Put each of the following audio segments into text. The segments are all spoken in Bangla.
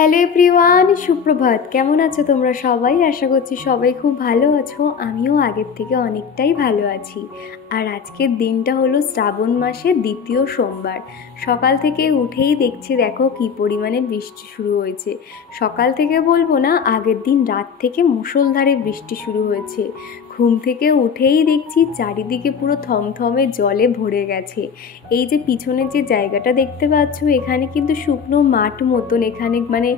হ্যালো এভরিওয়ান, সুপ্রভাত। কেমন আছো তোমরা সবাই? আশা করছি সবাই খুব ভালো আছো। আমিও আগের থেকে অনেকটাই ভালো আছি। আর আজকের দিনটা হলো শ্রাবণ মাসের দ্বিতীয় সোমবার। সকাল থেকে উঠেই দেখছি দেখো কী পরিমাণে বৃষ্টি শুরু হয়েছে। সকাল থেকে বলবো না, আগের দিন রাত থেকে মুষলধারে বৃষ্টি শুরু হয়েছে। ঘুম থেকে উঠেই দেখছি চারিদিকে পুরো থমথমে জলে ভরে গেছে। এই যে পিছনে যে জায়গাটা দেখতে পাচ্ছ, এখানে কিন্তু শুকনো মাঠ মতন। এখানে মানে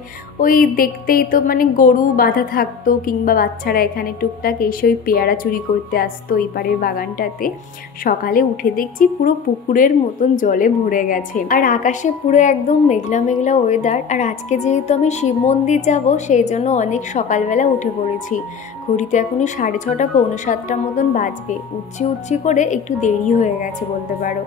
ওই দেখতেই তো মানে গরু বাঁধা থাকতো, কিংবা বাচ্চারা এখানে টুকটাক এসে ওই পেয়ারা চুরি করতে আসতো ওই পাড়ের বাগানটাতে। সকালে উঠে দেখছি পুরো পুকুরের মতন জলে ভরে গেছে, আর আকাশে পুরো একদম মেঘলা মেঘলা ওয়েদার। আর আজকে যেহেতু আমি শিব মন্দির যাব, সেই জন্য অনেক সকালবেলা উঠে পড়েছি। ঘড়িতে এখনই 6:30 পৌনে 7টার মতন বাজবে। উঠছি করে একটু দেরি হয়ে গেছে বলতে পারো।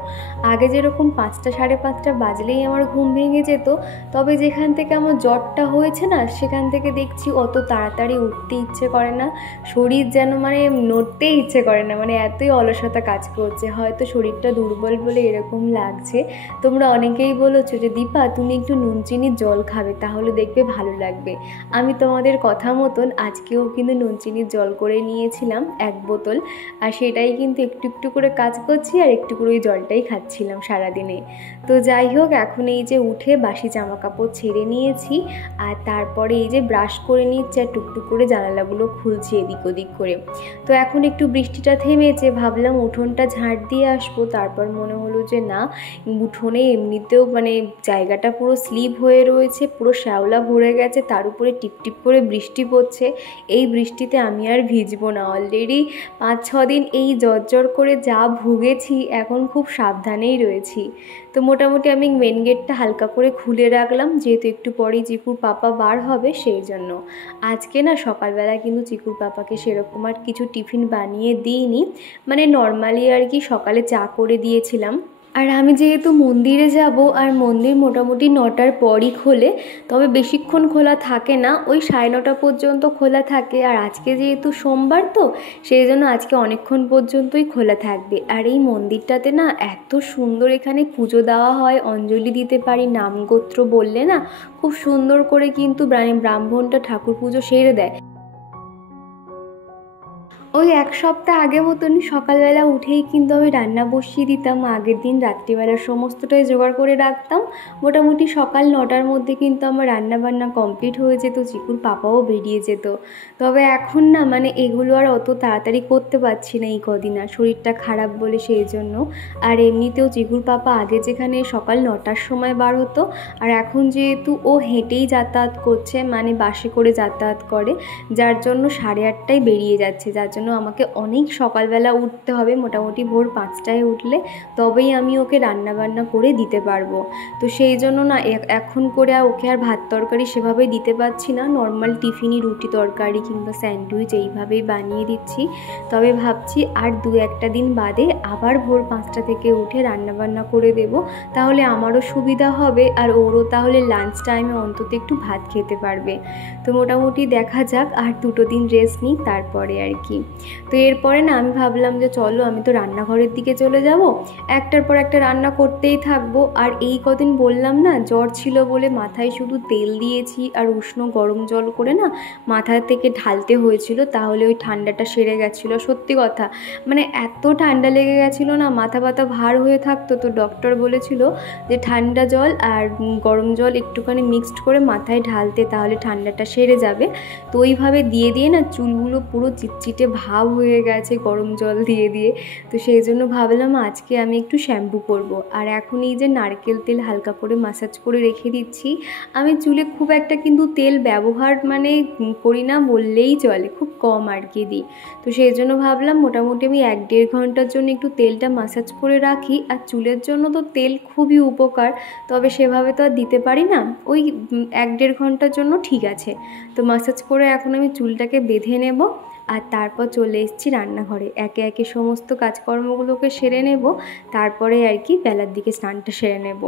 আগে যেরকম 5টা 5:30 বাজলেই আমার ঘুম ভেঙে যেত, তবে যেখান থেকে আমার জ্বরটা হয়েছে না, সেখান থেকে দেখছি অত তাড়াতাড়ি উঠতে ইচ্ছে করে না। শরীর যেন মানে নড়তেই ইচ্ছে করে না, মানে এতই অলসতা কাজ করছে। হয়তো শরীরটা দুর্বল বলে এরকম লাগছে। তোমরা অনেকেই বলেছো যে দীপা তুমি একটু নুন চিনির জল খাবে, তাহলে দেখবে ভালো লাগবে। আমি তোমাদের কথা মতন আজকেও কিন্তু নুন চিনির জল করে নিয়েছিলাম 1 বোতল, আর সেটাই কিন্তু একটু একটু করে কাজ করছি, আর একটু করে ওই জলটাই খাচ্ছিলাম সারাদিনে। তো যাই হোক, এখন এই যে উঠে বাসি জামা কাপড় ছেড়ে নিয়েছি, আর তারপরে এই যে ব্রাশ করে নিচ্ছি, আর টুকটুক করে জানালাগুলো খুলছি এদিক ওদিক করে। তো এখন একটু বৃষ্টিটা থেমেছে, ভাবলাম উঠোনটা ঝাঁট দিয়ে আসবো। তারপর মনে হলো যে না, উঠোনে এমনিতেও মানে জায়গাটা পুরো স্লিপ হয়ে রয়েছে, পুরো শ্যাওলা ভরে গেছে, তার উপরে টিপটিপ করে বৃষ্টি পড়ছে। এই বৃষ্টিতে আমি আর ভিজবো না। অলরেডি 5-6 দিন এই জ্বর করে যা ভুগেছি, এখন খুব সাবধানেই রয়েছি। তো মোটামুটি আমি মেন গেটটা হালকা করে খুলে রাখলাম, যেহেতু একটু পরেই চিকুর পাপা বার হবে সেই জন্য। আজকে না সকালবেলা কিন্তু চিকুর পাপাকে সেরকম আর কিছু টিফিন বানিয়ে দিইনি, মানে নর্মালি আর কি সকালে চা করে দিয়েছিলাম। আর আমি যেহেতু মন্দিরে যাব, আর মন্দির মোটামুটি 9টার পরই খোলে, তবে বেশিক্ষণ খোলা থাকে না, ওই 9:30 পর্যন্ত খোলা থাকে। আর আজকে যেহেতু সোমবার, তো সেই জন্য আজকে অনেকক্ষণ পর্যন্তই খোলা থাকবে। আর এই মন্দিরটাতে না এত সুন্দর এখানে পুজো দেওয়া হয়, অঞ্জলি দিতে পারি, নামগোত্র বললে না খুব সুন্দর করে কিন্তু ব্রাহ্মণটা ঠাকুর পুজো সেরে দেয়। ওই 1 সপ্তাহ আগে মতনই সকালবেলা উঠেই কিন্তু আমি রান্না বসিয়ে দিতাম। আগের দিন রাত্রিবেলা সমস্তটাই জোগাড় করে রাখতাম। মোটামুটি সকাল 9টার মধ্যে কিন্তু আমার রান্না বান্না কমপ্লিট হয়ে যেত, চিকুর পাপাও বেরিয়ে যেত। তবে এখন না মানে এগুলো আর অত তাড়াতাড়ি করতে পারছি না এই কদিন, আর শরীরটা খারাপ বলে সেই জন্য। আর এমনিতেও চিকুর পাপা আগে যেখানে সকাল 9টার সময় বার হতো, আর এখন যেহেতু ও হেঁটেই যাতায়াত করছে, মানে বাসে করে যাতায়াত করে, যার জন্য 8:30টায় বেরিয়ে যাচ্ছে। যার জন্য আমাকে অনেক সকালবেলা উঠতে হবে, মোটামুটি ভোর 5টায় উঠলে তবেই আমি ওকে রান্নাবান্না করে দিতে পারবো। তো সেই জন্য না এখন করে ওকে আর ভাত তরকারি সেভাবে দিতে পারছি না, নর্মাল টিফিনই রুটি তরকারি কিংবা স্যান্ডউইচ এইভাবেই বানিয়ে দিচ্ছি। তবে ভাবছি আর 2-1টা দিন বাদে আবার ভোর 5টা থেকে উঠে রান্নাবান্না করে দেব, তাহলে আমারও সুবিধা হবে, আর ওরও তাহলে লাঞ্চ টাইমে অন্তত একটু ভাত খেতে পারবে। তো মোটামুটি দেখা যাক, আর 2টো দিন রেস্ট নিই তারপরে আর কি। তো এরপরে না আমি ভাবলাম যে চলো আমি তো রান্নাঘরের দিকে চলে যাব, একটার পর একটা রান্না করতেই থাকবো। আর এই কদিন বললাম না জ্বর ছিল বলে মাথায় শুধু তেল দিয়েছি, আর উষ্ণ গরম জল করে না মাথা থেকে ঢালতে হয়েছিল, তাহলে ওই ঠান্ডাটা সেরে গেছিলো। সত্যি কথা, মানে এত ঠান্ডা লেগে গেছিলো না, মাথা ব্যথা ভার হয়ে থাকতো। তো ডক্টর বলেছিল যে ঠান্ডা জল আর গরম জল একটুখানি মিক্সড করে মাথায় ঢালতে, তাহলে ঠান্ডাটা সেরে যাবে। তো ওইভাবে দিয়ে না চুলগুলো পুরো চিটচিটে ভাব হয়ে গেছে গরম জল দিয়ে। তো সেই জন্য ভাবলাম আজকে আমি একটু শ্যাম্পু করব। আর এখন এই যে নারকেল তেল হালকা করে মাসাজ করে রেখে দিচ্ছি। আমি চুলে খুব একটা কিন্তু তেল ব্যবহার মানে করি না বললেই চলে, খুব কম আর কি দিই। তো সেই জন্য ভাবলাম মোটামুটি আমি 1-1.5 ঘন্টার জন্য একটু তেলটা মাসাজ করে রাখি। আর চুলের জন্য তো তেল খুবই উপকার, তবে সেভাবে তো আর দিতে পারি না, ওই 1-1.5 ঘন্টার জন্য ঠিক আছে। তো মাসাজ করে এখন আমি চুলটাকে বেঁধে নেব। আর তারপর চলে এসেছি রান্নাঘরে, একে একে সমস্ত কাজকর্মগুলোকে সেরে নেব, তারপরে আর কি বেলার দিকে স্নানটা সেরে নেব।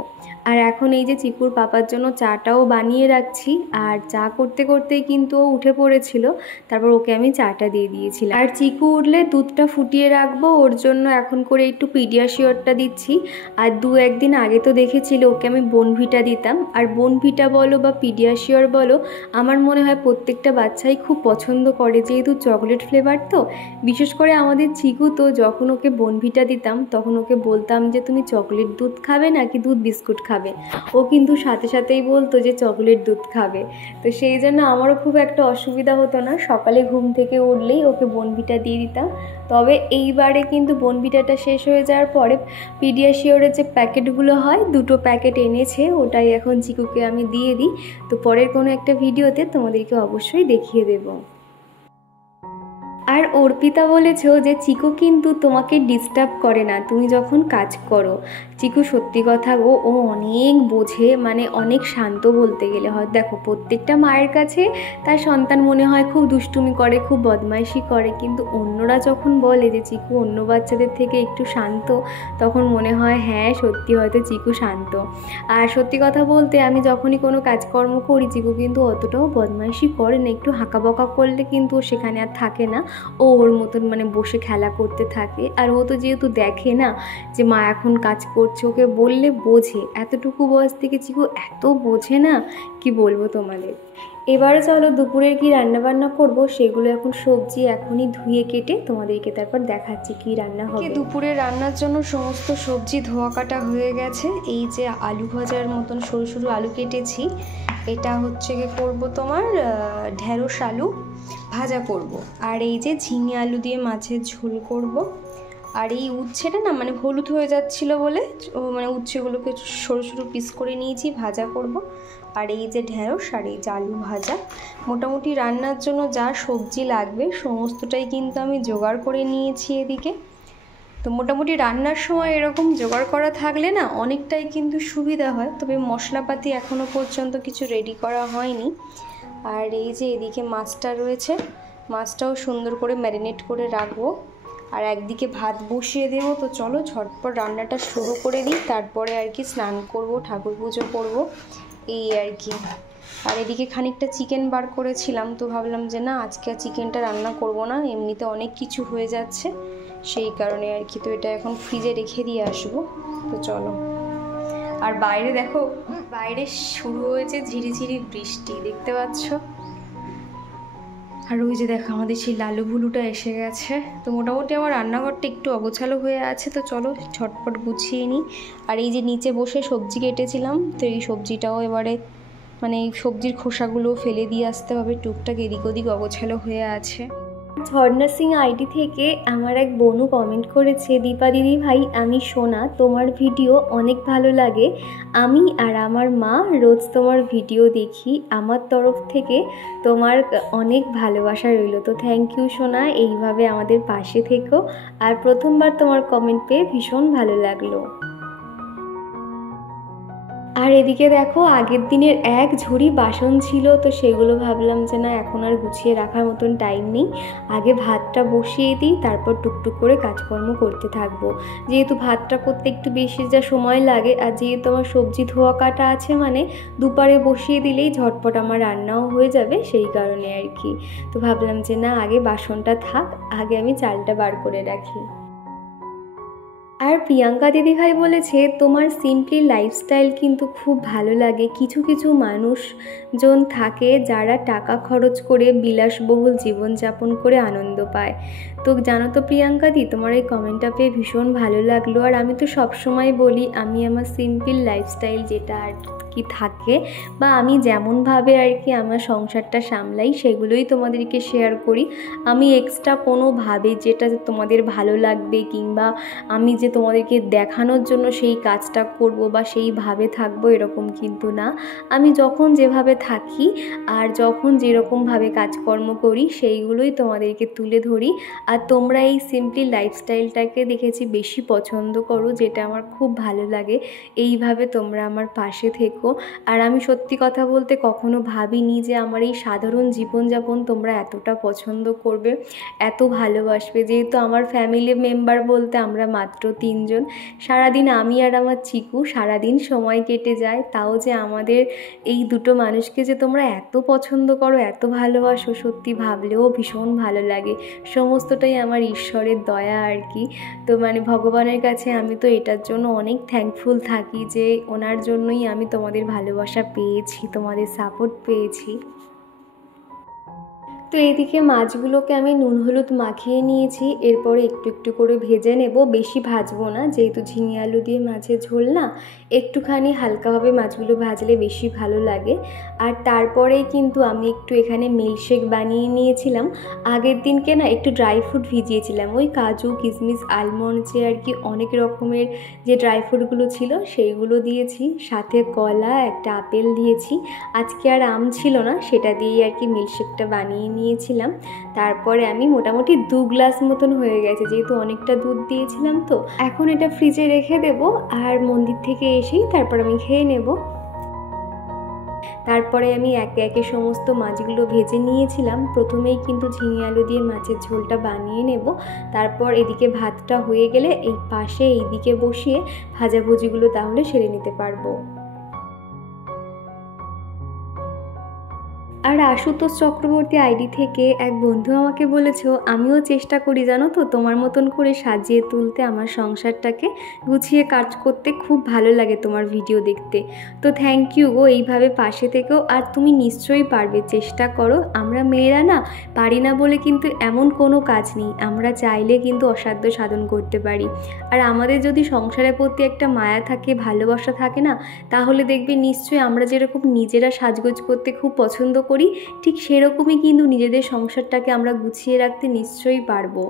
আর এখন এই যে চিকুর পাপার জন্য চাটাও বানিয়ে রাখছি, আর চা করতে করতেই কিন্তু ও উঠে পড়েছিল, তারপর ওকে আমি চাটা দিয়ে দিয়েছিলাম। আর চিকু উঠলে দুধটা ফুটিয়ে রাখবো, ওর জন্য এখন করে একটু পিডিয়াশিওরটা দিচ্ছি। আর দু একদিন আগে তো দেখেছিল ওকে আমি বোনভিটা দিতাম, আর বোনভিটা বলো বা পিডিয়াশিওর বলো, আমার মনে হয় প্রত্যেকটা বাচ্চাই খুব পছন্দ করে, যেহেতু চকলেট ফ্লেভার তো। বিশেষ করে আমাদের চিকু তো যখন ওকে বোনভিটা দিতাম তখন ওকে বলতাম যে তুমি চকলেট দুধ খাবে নাকি দুধ বিস্কুট খাবে, ও কিন্তু সাথে সাথেই বলতো যে চকলেট দুধ খাবে। তো সেই জন্য আমারও খুব একটা অসুবিধা হতো না, সকালে ঘুম থেকে উঠলেই ওকে বোনভিটা দিয়ে দিতাম। তবে এইবারে কিন্তু বোনভিটাটা শেষ হয়ে যাওয়ার পরে পিডিয়াশিওরের যে প্যাকেটগুলো হয়, 2টো প্যাকেট এনেছে, ওটাই এখন চিকুকে আমি দিয়ে দিই। তো পরের কোনো একটা ভিডিওতে তোমাদেরকে অবশ্যই দেখিয়ে দেবো। আর অর্পিতা বলেছো যে চিকু কিন্তু তোমাকে ডিস্টার্ব করে না তুমি যখন কাজ করো। চিকু সত্যি কথা গো, ও অনেক বোঝে, মানে অনেক শান্ত বলতে গেলে হয়। দেখো প্রত্যেকটা মায়ের কাছে তার সন্তান মনে হয় খুব দুষ্টুমি করে, খুব বদমাইশি করে, কিন্তু অন্যরা যখন বলে যে চিকু অন্য বাচ্চাদের থেকে একটু শান্ত, তখন মনে হয় হ্যাঁ সত্যি হয়তো চিকু শান্ত। আর সত্যি কথা বলতে আমি যখনই কোনো কাজকর্ম করি চিকু কিন্তু অতটাও বদমাইশি করে না, একটু হাঁকাবকা করলে কিন্তু ও সেখানে আর থাকে না, ও ওর মতন মানে বসে খেলা করতে থাকে। আর ও তো যেহেতু দেখে না যে মা এখন কাজ করছে, ওকে বললে বোঝে, এতটুকু বয়স থেকে চিকু এত বোঝে না, কি বলবো তোমাদের। এবারে চলো দুপুরের কি রান্নাবান্না করব সেগুলো এখন সবজি এখনই ধুয়ে কেটে তোমাদেরকে তারপর দেখাচ্ছি কি রান্না হবে। দুপুরে রান্নার জন্য সমস্ত সবজি ধোয়া কাটা হয়ে গেছে। এই যে আলু ভাজার মতন সরু সরু আলু কেটেছি, এটা হচ্ছে কি করব তোমার ঢেঁড়স আলু ভাজা করব। আর এই যে ঝিঙে আলু দিয়ে মাছের ঝোল করব। আর এই উচ্ছেটা না মানে হলুদ হয়ে যাচ্ছিলো বলে মানে উচ্ছেগুলোকে সরু সরু পিস করে নিয়েছি, ভাজা করব। আর এই যে ঢেঁড়স আর এই যে আলু ভাজা, মোটামুটি রান্নার জন্য যা সবজি লাগবে সমস্তটাই কিন্তু আমি জোগাড় করে নিয়েছি এদিকে। তো মোটামুটি রান্নার সময় এরকম জোগাড় করা থাকলে না অনেকটাই কিন্তু সুবিধা হয়। তবে মশলাপাতি এখনও পর্যন্ত কিছু রেডি করা হয়নি। আর এই যে এদিকে মাছটা রয়েছে, মাছটাও সুন্দর করে ম্যারিনেট করে রাখবো। আর একদিকে ভাত বসিয়ে দেবো। তো চলো ঝটপট রান্নাটা শুরু করে দিই, তারপরে আর কি স্নান করব, ঠাকুর পুজো করব, এই আর কি। আর এদিকে খানিকটা চিকেন বার করেছিলাম, তো ভাবলাম যে না আজকে চিকেনটা রান্না করব না, এমনিতে অনেক কিছু হয়ে যাচ্ছে, সেই কারণে আর কি। তো এটা এখন ফ্রিজে রেখে দিয়ে আসবো। তো চলো। আর বাইরে দেখো, বাইরে শুরু হয়েছে ঝিরিঝিরি বৃষ্টি, দেখতে পাচ্ছ। আর ওই যে দেখো আমাদের সেই লালু ভুলুটা এসে গেছে। তো মোটামুটি আমার রান্নাঘরটা একটু অগোছালো হয়ে আছে, তো চলো ঝটপট গুছিয়ে নিই। আর এই যে নিচে বসে সবজি কেটেছিলাম, তো এই সবজিটাও এবারে মানে এই সবজির খোসাগুলো ফেলে দিয়ে আসতে হবে, টুকটাক এদিক ওদিক অগোছালো হয়ে আছে। ঝর্ণা সিং আইডি থেকে আমার এক বোনু কমেন্ট করেছে, দীপা দিদি ভাই আমি সোনা, তোমার ভিডিও অনেক ভালো লাগে, আমি আর আমার মা রোজ তোমার ভিডিও দেখি, আমার তরফ থেকে তোমার অনেক ভালোবাসা রইল। তো থ্যাংক ইউ সোনা, এইভাবে আমাদের পাশে থেকো। আর প্রথমবার তোমার কমেন্ট পেয়ে ভীষণ ভালো লাগলো। আর এদিকে দেখো আগের দিনের এক ঝুড়ি বাসন ছিল, তো সেগুলো ভাবলাম যে না এখন আর গুছিয়ে রাখার মতন টাইম নেই, আগে ভাতটা বসিয়ে দিই, তারপর টুকটুক করে কাজকর্ম করতে থাকবো। যেহেতু ভাতটা করতে একটু বেশি যা সময় লাগে, আর যেহেতু আমার সবজি ধোয়া কাটা আছে, মানে দুপারে বসিয়ে দিলেই ঝটপট আমার রান্নাও হয়ে যাবে, সেই কারণে আর কি। তো ভাবলাম যে না আগে বাসনটা থাক, আগে আমি চালটা বার করে রাখি। আর প্রিয়াঙ্কা দিদিভাই বলেছে তোমার সিম্পলি লাইফস্টাইল কিন্তু খুব ভালো লাগে, কিছু কিছু মানুষজন থাকে যারা টাকা খরচ করে বিলাসবহুল জীবনযাপন করে আনন্দ পায়। তো জানো তো প্রিয়াঙ্কা দি, তোমার এই কমেন্টটা পেয়ে ভীষণ ভালো লাগলো। আর আমি তো সবসময় বলি আমি আমার সিম্পল লাইফস্টাইল যেটা আর কি থাকে, বা আমি যেমনভাবে আর কি আমার সংসারটা সামলাই সেগুলোই তোমাদেরকে শেয়ার করি। আমি এক্সট্রা কোনোভাবে যেটা তোমাদের ভালো লাগবে কিংবা আমি যে যে তোমাদেরকে দেখানোর জন্য সেই কাজটা করব বা সেইভাবে থাকবো এরকম কিন্তু না। আমি যখন যেভাবে থাকি আর যখন যেরকমভাবে কাজকর্ম করি সেইগুলোই তোমাদেরকে তুলে ধরি। আর তোমরা এই সিম্পলি লাইফস্টাইলটাকে দেখেছি বেশি পছন্দ করো, যেটা আমার খুব ভালো লাগে। এইভাবে তোমরা আমার পাশে থেকো। আর আমি সত্যি কথা বলতে কখনো ভাবিনি যে আমার এই সাধারণ জীবনযাপন তোমরা এতটা পছন্দ করবে, এত ভালোবাসবে। যেহেতু আমার ফ্যামিলি মেম্বার বলতে আমরা মাত্র 3 জন। সারাদিন আমি আর আমার চিকু সারাদিন সময় কেটে যায়, তাও যে আমাদের এই দুটো মানুষকে যে তোমরা এত পছন্দ করো, এত ভালোবাসো, সত্যি ভাবলেও ভীষণ ভালো লাগে। সমস্তটাই আমার ঈশ্বরের দয়া আর কি। তো মানে ভগবানের কাছে আমি তো এটার জন্য অনেক থ্যাঙ্কফুল থাকি যে ওনার জন্যই আমি তোমাদের ভালোবাসা পেয়েছি, তোমাদের সাপোর্ট পেয়েছি। তো এইদিকে মাছগুলোকে আমি নুন হলুদ মাখিয়ে নিয়েছি। এরপরে একটু একটু করে ভেজে নেব, বেশি ভাজবো না, যেহেতু ঝিঙে আলু দিয়ে মাছের ঝোল না, একটুখানি হালকাভাবে মাছগুলো ভাজলে বেশি ভালো লাগে। আর তারপরেই কিন্তু আমি একটু এখানে মিল্কশেক বানিয়ে নিয়েছিলাম। আগের দিনকে না একটু ড্রাই ফ্রুট ভিজিয়েছিলাম, ওই কাজু কিশমিশ আলমন্ড যে আর কি অনেক রকমের যে ড্রাই ফ্রুটগুলো ছিল সেইগুলো দিয়েছি, সাথে কলা, একটা আপেল দিয়েছি। আজকে আর আম ছিল না, সেটা দিয়েই আর কি মিল্কশেকটা বানিয়ে নিয়েছিলাম। তারপরে আমি মোটামুটি 2 গ্লাস মতন হয়ে গেছে, যেহেতু অনেকটা দুধ দিয়েছিলাম। তো এখন এটা ফ্রিজে রেখে দেব, আর মন্দির থেকে এসেই তারপর আমি খেয়ে নেব। তারপরে আমি একে একে সমস্ত মাছগুলো ভেজে নিয়েছিলাম। প্রথমেই কিন্তু ঝিঙে আলু দিয়ে মাছের ঝোলটা বানিয়ে নেব, তারপর এদিকে ভাতটা হয়ে গেলে এই পাশে এইদিকে বসিয়ে ভাজাভুজিগুলো তাহলে সেরে নিতে পারবো। আর আশুতোষ চক্রবর্তী আইডি থেকে এক বন্ধু আমাকে বলেছো আমিও চেষ্টা করি জানো তো তোমার মতন করে সাজিয়ে তুলতে, আমার সংসারটাকে গুছিয়ে কাজ করতে খুব ভালো লাগে তোমার ভিডিও দেখতে। তো থ্যাংক ইউ গো, এইভাবে পাশে থেকেও। আর তুমি নিশ্চয়ই পারবে, চেষ্টা করো। আমরা মেয়েরা না পারি না বলে কিন্তু এমন কোনো কাজ নেই, আমরা চাইলে কিন্তু অসাধ্য সাধন করতে পারি। আর আমাদের যদি সংসারের প্রতি একটা মায়া থাকে, ভালোবাসা থাকে না, তাহলে দেখবে নিশ্চয়ই আমরা যেরকম নিজেরা সাজগোজ করতে খুব পছন্দ করি, ঠিক সেরকমই কিন্তু নিজেদের সংসারটাকে আমরা গুছিয়ে রাখতে নিশ্চয়ই পারবো।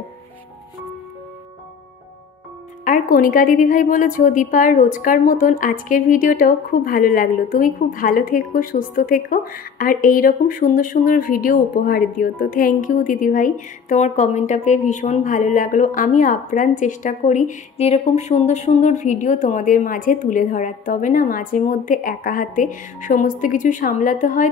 আর কণিকা দিদিভাই বলেছো দীপার রোজকার মতন আজকের ভিডিওটাও খুব ভালো লাগলো, তুমি খুব ভালো থেকো, সুস্থ থেকো, আর এই রকম সুন্দর সুন্দর ভিডিও উপহার দিও। তো থ্যাংক ইউ দিদিভাই, তোমার কমেন্টটা পেয়ে ভীষণ ভালো লাগলো। আমি আপ্রাণ চেষ্টা করি যে এরকম সুন্দর সুন্দর ভিডিও তোমাদের মাঝে তুলে ধরার, তবে না মাঝে মধ্যে একা হাতে সমস্ত কিছু সামলাতে হয়।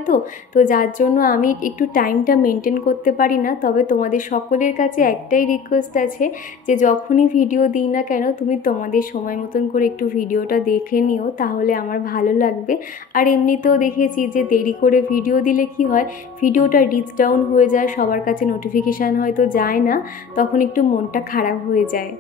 তো যার জন্য আমি একটু টাইমটা মেনটেন করতে পারি না। তবে তোমাদের সকলের কাছে একটাই রিকোয়েস্ট আছে যে যখনই ভিডিও দিই না কেন তুমি তোমাদের সময় মতন করে একটু ভিডিওটা দেখে নিও, তাহলে আমার ভালো লাগবে। আর এমনিতেও দেখেছি যে দেরি করে ভিডিও দিলে কি হয়, ভিডিওটা রিচ ডাউন হয়ে যায়, সবার কাছে নোটিফিকেশান হয়তো যায় না, তখন একটু মনটা খারাপ হয়ে যায়।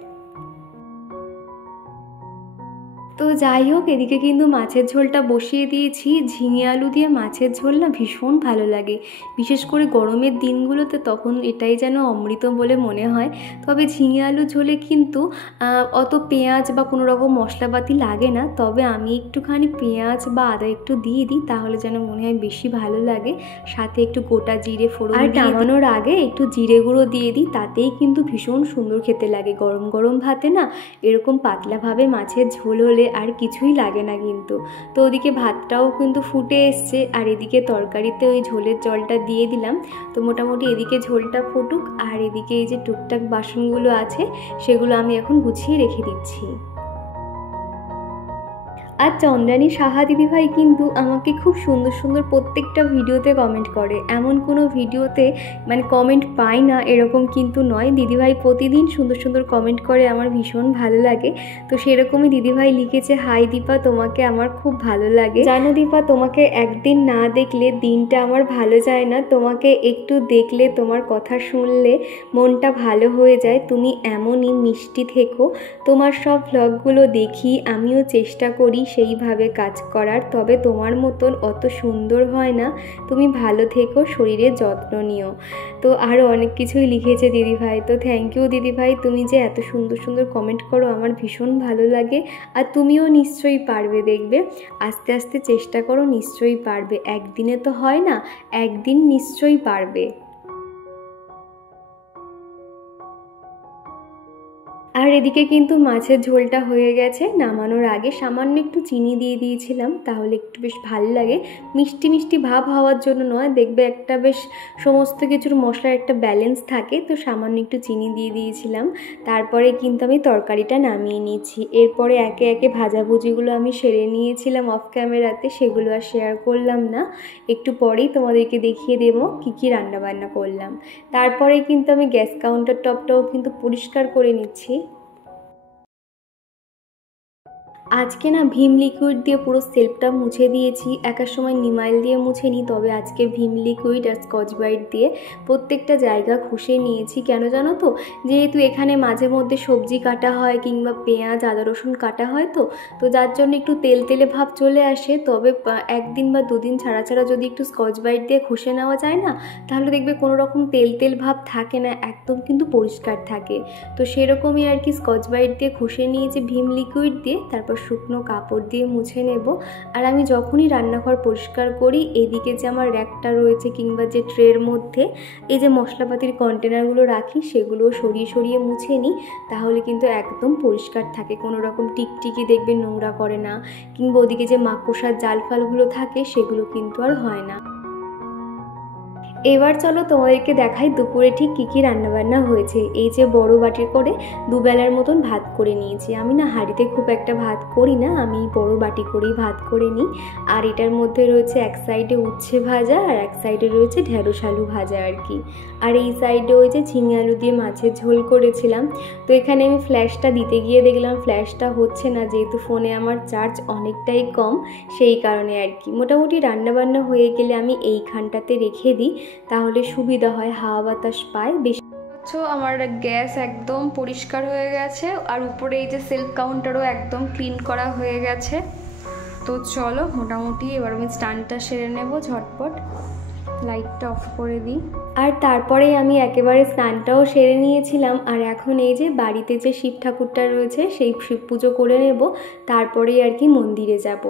তো যাই হোক, এদিকে কিন্তু মাছের ঝোলটা বসিয়ে দিয়েছি। ঝিঙে আলু দিয়ে মাছের ঝোল না ভীষণ ভালো লাগে, বিশেষ করে গরমের দিনগুলোতে, তখন এটাই যেন অমৃত বলে মনে হয়। তবে ঝিঙে আলু ঝোলে কিন্তু অত পেঁয়াজ বা কোনো রকম মশলাপাতি লাগে না, তবে আমি একটুখানি পেঁয়াজ বা আদা একটু দিয়ে দিই, তাহলে যেন মনে হয় বেশি ভালো লাগে। সাথে একটু গোটা জিরে ফোড়ন, আর নামানোর আগে একটু জিরে গুঁড়ো দিয়ে দিই, তাতেই কিন্তু ভীষণ সুন্দর খেতে লাগে। গরম গরম ভাতে না এরকম পাতলাভাবে মাছের ঝোল হলে আর কিছুই লাগে না কিন্তু। তো ওদিকে ভাতটাও কিন্তু ফুটে এসছে, আর এদিকে তরকারিতে ওই ঝোলের জলটা দিয়ে দিলাম। তো মোটামুটি এদিকে ঝোলটা ফুটুক, আর এদিকে এই যে টুকটাক বাসনগুলো আছে সেগুলো আমি এখন গুছিয়ে রেখে দিচ্ছি। আর চন্দ্রানী সাহা দিদিভাই কিন্তু আমাকে খুব সুন্দর সুন্দর প্রত্যেকটা ভিডিওতে কমেন্ট করে, এমন কোনো ভিডিওতে মানে কমেন্ট পাই না এরকম কিন্তু নয়। দিদিভাই প্রতিদিন সুন্দর সুন্দর কমেন্ট করে, আমার ভীষণ ভালো লাগে। তো সেরকমই দিদিভাই লিখেছে, হাই দীপা, তোমাকে আমার খুব ভালো লাগে। জানো দীপা, তোমাকে একদিন না দেখলে দিনটা আমার ভালো যায় না, তোমাকে একটু দেখলে, তোমার কথা শুনলে মনটা ভালো হয়ে যায়। তুমি এমনই মিষ্টি থেকো, তোমার সব ভ্লগগুলো দেখি, আমিও চেষ্টা করি সেইভাবে কাজ করার, তবে তোমার মতন অত সুন্দর হয় না। তুমি ভালো থেকো, শরীরের যত্ন নিও। তো আরও অনেক কিছুই লিখেছে দিদিভাই। তো থ্যাংক ইউ দিদিভাই, তুমি যে এত সুন্দর সুন্দর কমেন্ট করো আমার ভীষণ ভালো লাগে। আর তুমিও নিশ্চয়ই পারবে, দেখবে আস্তে আস্তে চেষ্টা করো, নিশ্চয়ই পারবে। একদিনে তো হয় না, একদিন নিশ্চয়ই পারবে। আর এদিকে কিন্তু মাছের ঝোলটা হয়ে গেছে। নামানোর আগে সামান্য একটু চিনি দিয়ে দিয়েছিলাম, তাহলে একটু বেশ ভালো লাগে, মিষ্টি মিষ্টি ভাব হওয়ার জন্য নয়, দেখবে একটা বেশ সমস্ত কিছুর মশলার একটা ব্যালেন্স থাকে, তো সামান্য একটু চিনি দিয়ে দিয়েছিলাম। তারপরে কিন্তু আমি তরকারিটা নামিয়ে নিয়েছি। এরপরে একে একে ভাজাভুজিগুলো আমি সেরে নিয়েছিলাম অফ ক্যামেরাতে, সেগুলো আর শেয়ার করলাম না। একটু পরেই তোমাদেরকে দেখিয়ে দেবো কী কী রান্নাবান্না করলাম। তারপরে কিন্তু আমি গ্যাস কাউন্টার টপটাও কিন্তু পরিষ্কার করে নিচ্ছি। আজকে না ভিম লিকুইড দিয়ে পুরো সেলফটা মুছে দিয়েছি। একার সময় নিমাইল দিয়ে মুছে নিই, তবে আজকে ভিম লিকুইড আর স্কচ ব্রাইট দিয়ে প্রত্যেকটা জায়গা ঘষে নিয়েছি। কেন জানো তো, যেহেতু এখানে মাঝে মধ্যে সবজি কাটা হয় কিংবা পেঁয়াজ আদা রসুন কাটা হয়, তো যার জন্য একটু তেল তেলে ভাব চলে আসে। তবে একদিন বা দুদিন ছাড়া ছাড়া যদি একটু স্কচ ব্রাইট দিয়ে ঘষে নেওয়া যায় না, তাহলে দেখবে কোনো রকম তেল তেল ভাব থাকে না, একদম কিন্তু পরিষ্কার থাকে। তো সেরকমই আর কি স্কচ ব্রাইট দিয়ে ঘষে নিয়েছি ভিম লিকুইড দিয়ে, তারপর শুকনো কাপড় দিয়ে মুছে নেব। আর আমি যখনই রান্নাঘর পরিষ্কার করি, এদিকে যে আমার র্যাকটা রয়েছে কিংবা যে ট্রের মধ্যে এই যে মশলাপাতির কন্টেনারগুলো রাখি, সেগুলো সরিয়ে সরিয়ে মুছে নিই, তাহলে কিন্তু একদম পরিষ্কার থাকে, কোনো রকম টিকটিকি দেখবে নোংরা করে না, কিংবা ওদিকে যে মাকড়সার জাল ফালগুলো থাকে সেগুলো কিন্তু আর হয় না। এবার চলো তোমাদেরকে দেখাই দুপুরে ঠিক কী কী রান্নাবান্না হয়েছে। এই যে বড় বাটির করে দুবেলার মতন ভাত করে নিয়েছি। আমি না হাঁড়িতে খুব একটা ভাত করি না, আমি বড় বাটি করেই ভাত করে নিই। আর এটার মধ্যে রয়েছে এক সাইডে উচ্ছে ভাজা আর এক সাইডে রয়েছে ঢেঁড়স আলু ভাজা আর কি। আর এই সাইডে ওই যে ঝিঙে আলু দিয়ে মাছের ঝোল করেছিলাম। তো এখানে আমি ফ্ল্যাশটা দিতে গিয়ে দেখলাম ফ্ল্যাশটা হচ্ছে না, যেহেতু ফোনে আমার চার্জ অনেকটাই কম, সেই কারণে আর কি। মোটামুটি রান্নাবান্না হয়ে গেলে আমি এইখানটাতে রেখে দিই, তাহলে সুবিধা হয়, হাওয়া বাতাস পায় বেশি। আমার গ্যাস একদম পরিষ্কার হয়ে গেছে, আর উপরে এই যে সেলফ কাউন্টারও একদম ক্লিন করা হয়ে গেছে। তো চলো মোটামুটি এবার আমি স্নানটা সেরে নেব ঝটপট। লাইটটা অফ করে দিই। আর তারপরে আমি একেবারে স্নানটাও সেরে নিয়েছিলাম। আর এখন এই যে বাড়িতে যে শিব ঠাকুরটা রয়েছে সেই শিব পুজো করে নেব, তারপরেই আর কি মন্দিরে যাব।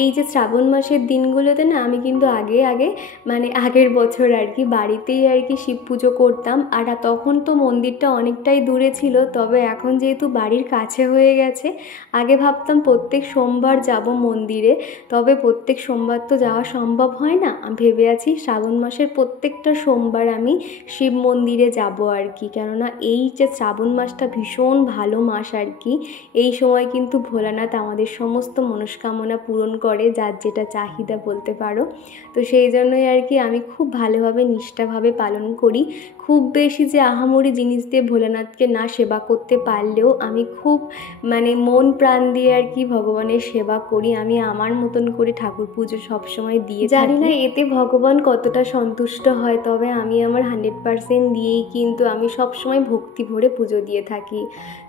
এই যে শ্রাবণ মাসের দিনগুলোতে না আমি কিন্তু আগে মানে আগের বছর আর কি বাড়িতেই আর কি শিব পুজো করতাম। আর তখন তো মন্দিরটা অনেকটাই দূরে ছিল, তবে এখন যেহেতু বাড়ির কাছে হয়ে গেছে, আগে ভাবতাম প্রত্যেক সোমবার যাব মন্দিরে, তবে প্রত্যেক সোমবার তো যাওয়া সম্ভব হয় না। আমি ভেবে আছি শ্রাবণ মাসের প্রত্যেকটা সোমবার আমি শিব মন্দিরে যাব আর কি। কেননা এই যে শ্রাবণ মাসটা ভীষণ ভালো মাস আর কি, এই সময় কিন্তু ভোলানাথ আমাদের সমস্ত মনস্কামনা পূরণ করে, যার যেটা চাহিদা বলতে পারো। তো সেই জন্যই আর কি আমি খুব ভালোভাবে নিষ্ঠাভাবে পালন করি। খুব বেশি যে আহামরি জিনিস দিয়ে ভোলানাথকে না সেবা করতে পারলেও আমি খুব মানে মন প্রাণ দিয়ে আর কি ভগবানের সেবা করি। আমি আমার মতন করে ঠাকুর পুজো সবসময় দিয়ে জানি না এতে ভগবান কতটা সন্তুষ্ট হয়, তবে আমি আমার 100% দিয়েই কিন্তু আমি সবসময় ভক্তি ভরে পুজো দিয়ে থাকি।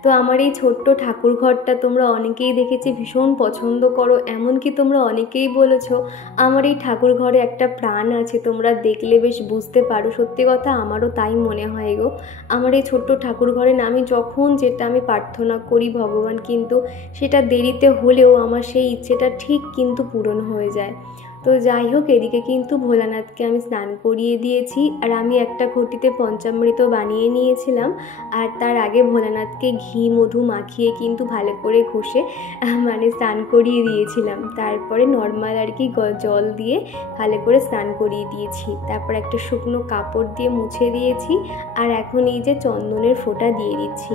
তো আমার এই ছোট্ট ঠাকুর ঘরটা তোমরা অনেকেই দেখেছি ভীষণ পছন্দ করো, এমনকি তোমরা অনেকেই বলেছো আমার এই ঠাকুর ঘরে একটা প্রাণ আছে, তোমরা দেখলে বেশ বুঝতে পারো। সত্যি কথা আমারও তাই মনে হয় গো। আমার এই ছোট্ট ঠাকুর ঘরে না আমি যখন যেটা আমি প্রার্থনা করি, ভগবান কিন্তু সেটা দেরিতে হলেও আমার সেই ইচ্ছেটা ঠিক কিন্তু পূরণ হয়ে যায়। তো যাই হোক, এদিকে কিন্তু ভোলানাথকে আমি স্নান করিয়ে দিয়েছি, আর আমি একটা ঘটিতে পঞ্চামৃত বানিয়ে নিয়েছিলাম। আর তার আগে ভোলানাথকে ঘি মধু মাখিয়ে কিন্তু ভালো করে ঘষে মানে স্নান করিয়ে দিয়েছিলাম। তারপরে নর্মাল আর কি জল দিয়ে ভালো করে স্নান করিয়ে দিয়েছি। তারপর একটা শুকনো কাপড় দিয়ে মুছে দিয়েছি। আর এখন এই যে চন্দনের ফোঁটা দিয়ে দিচ্ছি।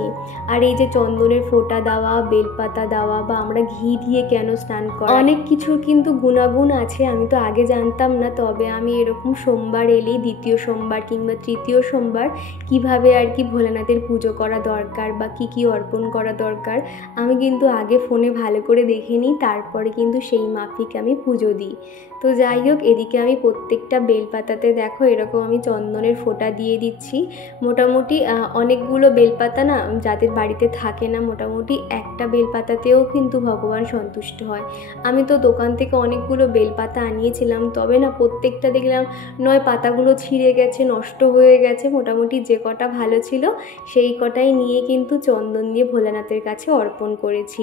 আর এই যে চন্দনের ফোঁটা দেওয়া, বেলপাতা দেওয়া, বা আমরা ঘি দিয়ে কেন স্নান করি, অনেক কিছুর কিন্তু গুণাগুণ আছে, আমি তো আগে জানতাম না। তবে আমি এরকম সোমবার এলেই দ্বিতীয় সোমবার কিংবা তৃতীয় সোমবার কিভাবে আর কি ভোলানাথের পুজো করা দরকার বা কি অর্পণ করা দরকার, আমি কিন্তু আগে ফোনে ভালো করে দেখে নিই, তারপরে কিন্তু সেই মাফিক আমি পুজো দিই। তো যাই হোক, এদিকে আমি প্রত্যেকটা বেলপাতাতে দেখো এরকম আমি চন্দনের ফোঁটা দিয়ে দিচ্ছি। মোটামুটি অনেকগুলো বেলপাতা না যাদের বাড়িতে থাকে না, মোটামুটি একটা বেলপাতাতেও কিন্তু ভগবান সন্তুষ্ট হয়। আমি তো দোকান থেকে অনেকগুলো বেলপাতা আনিয়েছিলাম, তবে না প্রত্যেকটা দেখলাম নয় পাতাগুলো ছিঁড়ে গেছে, নষ্ট হয়ে গেছে। মোটামুটি যে কটা ভালো ছিল সেই কটাই নিয়ে কিন্তু চন্দন দিয়ে ভোলানাথের কাছে অর্পণ করেছি।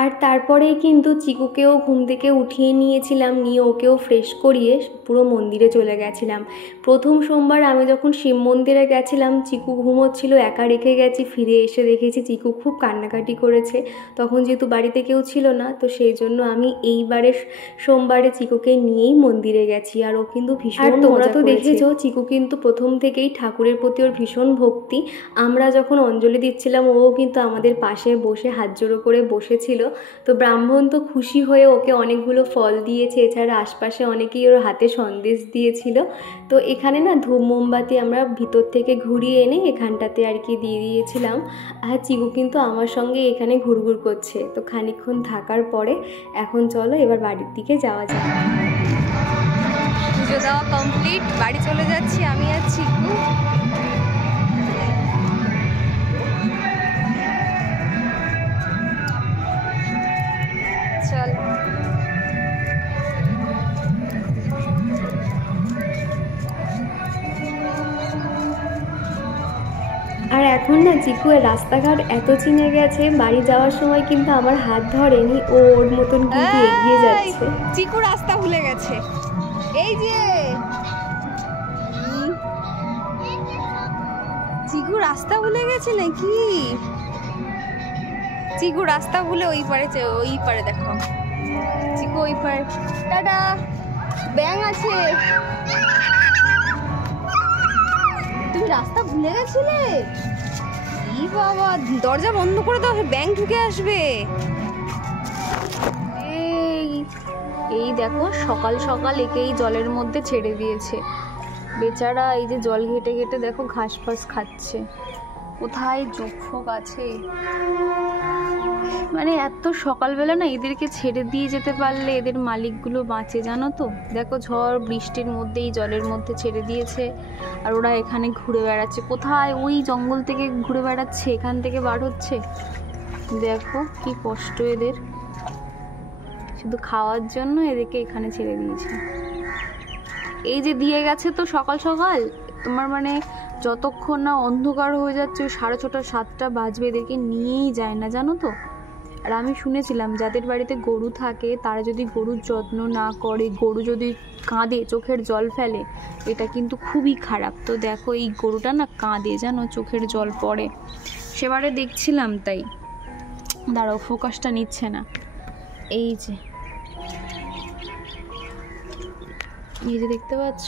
আর তারপরেই কিন্তু চিকুকেও ঘুম থেকে উঠিয়ে নিয়েছিলাম, নিয়ে ওকেও ফ্রেশ করিয়ে পুরো মন্দিরে চলে গেছিলাম। প্রথম সোমবার আমি যখন শিব মন্দিরে গেছিলাম, চিকু ঘুমোচ্ছিল, একা রেখে গেছি। ফিরে এসে দেখেছি চিকু খুব কান্নাকাটি করেছে। তখন যেহেতু বাড়িতে কেউ ছিল না, তো সেই জন্য আমি এইবারের সোমবারে চিকুকে নিয়েই মন্দিরে গেছি। আর ও কিন্তু ভীষণ, তোমরা তো দেখেছো চিকু কিন্তু প্রথম থেকেই ঠাকুরের প্রতি ওর ভীষণ ভক্তি। আমরা যখন অঞ্জলি দিচ্ছিলাম, ও কিন্তু আমাদের পাশে বসে হাত জোড়ো করে বসেছিল। তো ব্রাহ্মণ তো খুশি হয়ে ওকে অনেকগুলো ফল দিয়েছে, এছাড়া আশপাশে অনেকেই ওর হাতে সন্দেশ দিয়েছিল। তো এখানে না ধূপ মোমবাতি আমরা ভিতর থেকে ঘুরিয়ে এনে এখানটাতে আর কি দিয়ে দিয়েছিলাম। আর চিকু কিন্তু আমার সঙ্গে এখানে ঘুরঘুর করছে। তো খানিকক্ষণ থাকার পরে এখন চলো এবার বাড়ির দিকে যাওয়া যায়। পুজো দেওয়া কমপ্লিট, বাড়ি চলে যাচ্ছি আমি আর চিকু। চল আর এখন না চিকু রাস্তাঘাট এত চিনে গেছে, বাড়ি যাওয়ার সময় কিন্তু আমার হাত ধরেনি, ও ওর মতন কিন্তু এগিয়ে যাচ্ছে। চিকু রাস্তা ভুলে গেছে। এই যে চিকু রাস্তা ভুলে গেছে নাকি? চিকু রাস্তা ভুলে ওই পারে দেখো, চিকু ওই পারে। টাটা, ব্যাঙ আছে। তুমি রাস্তা ভুলে গেছিলে? ই বাবা, দরজা বন্ধ করে দাও, ব্যাঙ ঢুকে আসবে। এই দেখো সকাল সকাল একেই জলের মধ্যে ছেড়ে দিয়েছে বেচারা। এই যে জল ঘেটে ঘেটে দেখো ঘাস ফাস খাচ্ছে। কোথায় জোক আছে, মানে এত সকালবেলা না এদেরকে ছেড়ে দিয়ে যেতে পারলে এদের মালিকগুলো বাঁচে, জানো তো। দেখো ঝড় বৃষ্টির মধ্যেই জলের মধ্যে ছেড়ে দিয়েছে, আর ওরা এখানে ঘুরে বেড়াচ্ছে। কোথায় ওই জঙ্গল থেকে ঘুরে বেড়াচ্ছে, এখান থেকে বার হচ্ছে। দেখো কি কষ্ট এদের, শুধু খাওয়ার জন্য এদেরকে এখানে ছেড়ে দিয়েছে। এই যে দিয়ে গেছে তো সকাল সকাল, তোমার মানে যতক্ষণ না অন্ধকার হয়ে যাচ্ছে, ওই 6:30 7টা বাজবে, এদেরকে নিয়েই যায় না, জানো তো। আর আমি শুনেছিলাম যাদের বাড়িতে গরু থাকে তারা যদি গরুর যত্ন না করে, গরু যদি কাঁদে, চোখের জল ফেলে, এটা কিন্তু খুবই খারাপ। তো দেখো এই গরুটা না কাঁদে, জানো, চোখের জল পড়ে। সেবারে দেখছিলাম, তাই দাঁড়াও ফোকাসটা নিচ্ছে না। এই যে দেখতে পাচ্ছ।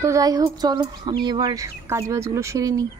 তো যাই হোক, চলো আমি এবার কাজবাজগুলো সেরে নিই।